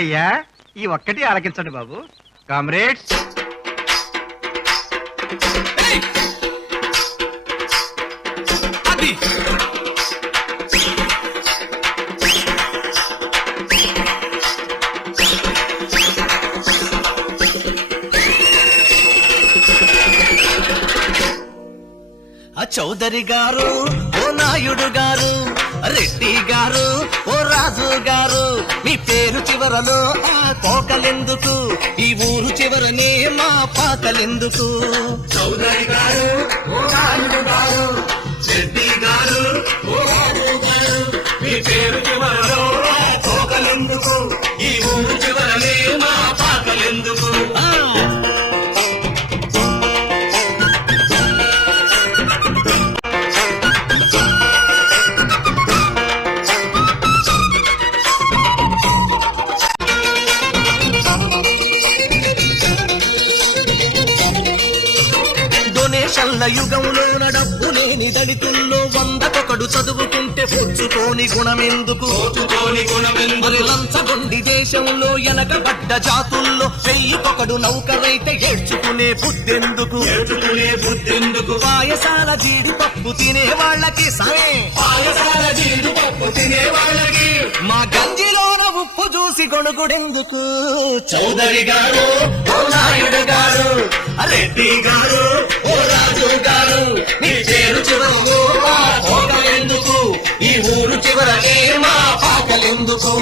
అయ్యా ఈ ఒక్కటి ఆలకించండి బాబు. కామ్రేడ్స్, చౌదరి గారు, ఓ నాయుడు గారు, రెడ్డి గారు, ఓ రాజు గారు, మీ పేరు చివరలో ఆ తోకలెందుకు, ఈ ఊరు చివరనే మా పాకలెందుకు? చౌదరి గారు, ఓ నాయుడు గారు, రెడ్డి గారు, ఓ రాజు గారు, మీ పేరు చివరలో ఆ తోకలెందుకు, ఈ ఊరు చివరనే మా పాకలెందుకు? డొనేషన్ల యుగంలోన డబ్బు లేని దళితుల్లో 100కొకడు చదువుకుంటే పుచ్చుకోని గుణమెందుకు? మరి లంచగొండి దేశంలో వెనకబడ్డ జాతుల్లో 1000కొకడు నౌకరైతే ఏడ్చుకునే బుద్ధెందుకు? పాయసాల జీడిపప్పు తినే వాళ్ళకి పాయసాల జీడిపప్పు తినే వాళ్ళకి మా గంజిలోన ఉప్పు చూసి గొణుగుడెందుకు? చౌదరి గారు, ఓ నాయుడు గారు, రెడ్డి గారు, ఓ రాజు గారు, మీ పేరు చివరలో మా తోకలెందుకు, ఈ ఊరు చివరనే మా పాకలెందుకు?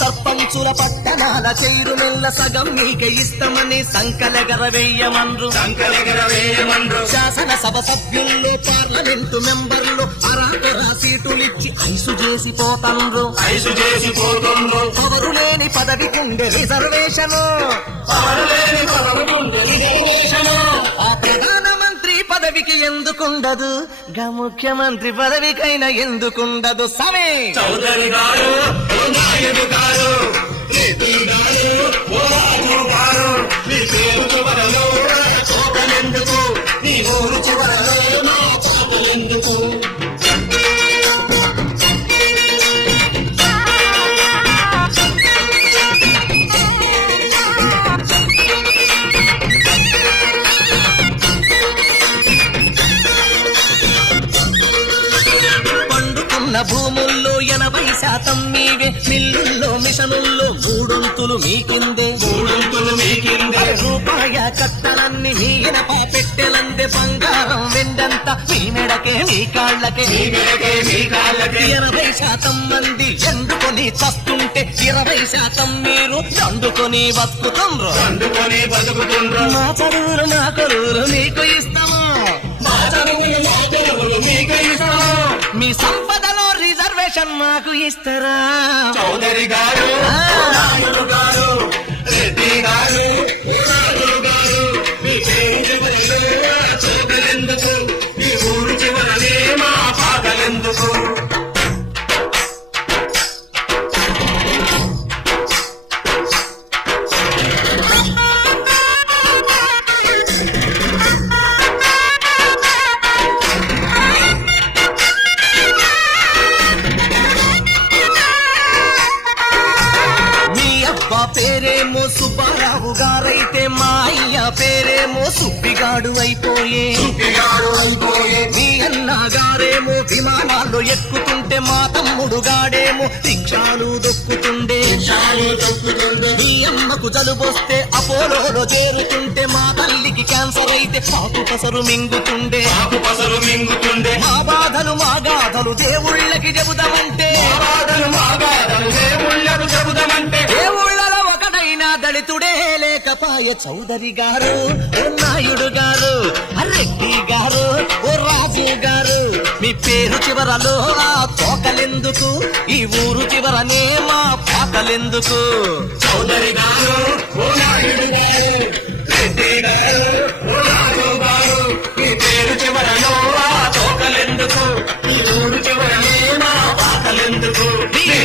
సర్పంచుల పట్టణాల చైరుమెల్ల సగం మీకే ఇస్తామని సంకలెగరవేయమన్రు. శాసనసభ సభ్యుల్లో పార్లమెంటు మెంబర్లు అరాకొరా సీటులిచ్చి ఐసు చేసిపోతండ్రు. ఎవరు లేని పదవికుండే రిజర్వేషను, ఆ ప్రధానమంత్రి పదవికి ఎందుకుండదు, గా ముఖ్యమంత్రి పదవికైనా ఎందుకుండదు? సమే చౌదరి గారు, నాయుడు గారు, రెడ్డి గారు, ఓ రాజు గారు, మీ పేరు చివరలో తోకలెందుకు, మీ ఊరు చివరలో మా తోకలెందుకు? భూముల్లో 80% మీవే, మిల్లుల్లో మిషనుల్లో 3 మీకిందే. రూపాయ కట్టలన్నీ మీ ఇనప పెట్టెలందే, బంగారం వెండంత మీ మెడకే మీ కాళ్ళకే. 80% మంది ఎండుకొని చస్తుంటే 20% మీరు దండుకొని బతుకుతుండ్రు. మా చదువులు మా కొలువులు మీకు ఇస్తాము, మీ సంపదలో రిజర్వేషన్ మాకు ఇస్తారా? చౌదరి గారు, నాయుడు గారు, రెడ్డి గారు, రాజు గారు, మీ పేరు చివరలో తోకలెందుకు, మీ ఊరు చివరనే మా పాకలెందుకు? పేరేమో సుబ్బారావు గారైతే మా అయ్య పేరేమో సుబ్బిగాడు అయిపోయే. మీ అన్న గారేమో విమానాల్లో ఎక్కుతుంటే మా తమ్ముడు గాడేమో రిక్షాలు దొక్కుతుండే. మీ అమ్మకు జలుబొస్తే అపోలోలో చేరుతుంటే మా తల్లికి క్యాన్సర్ అయితే పాకు పసరు మింగుతుండే. మా బాధలు మా గాథలు దేవుళ్ళకి చెబుదామంటే, దేవుళ్ళలో ఒకడైనా దళితుడే లేకపాయ. చౌదరి గారు, ఓ నాయుడు గారు, రెడ్డి గారు, ఓ రాజు గారు, మీ పేరు చివరలో ఆ తోకలెందుకు, ఈ ఊరు చివరనే మా పాకలెందుకు? చౌదరి గారు, ఓ నాయుడు గారు, రెడ్డి గారు, ఓ రాజు గారు, మీ పేరు చివరలో ఆ తోకలెందుకు, ఈ ఊరు చివరనే తోకలెందుకు మీ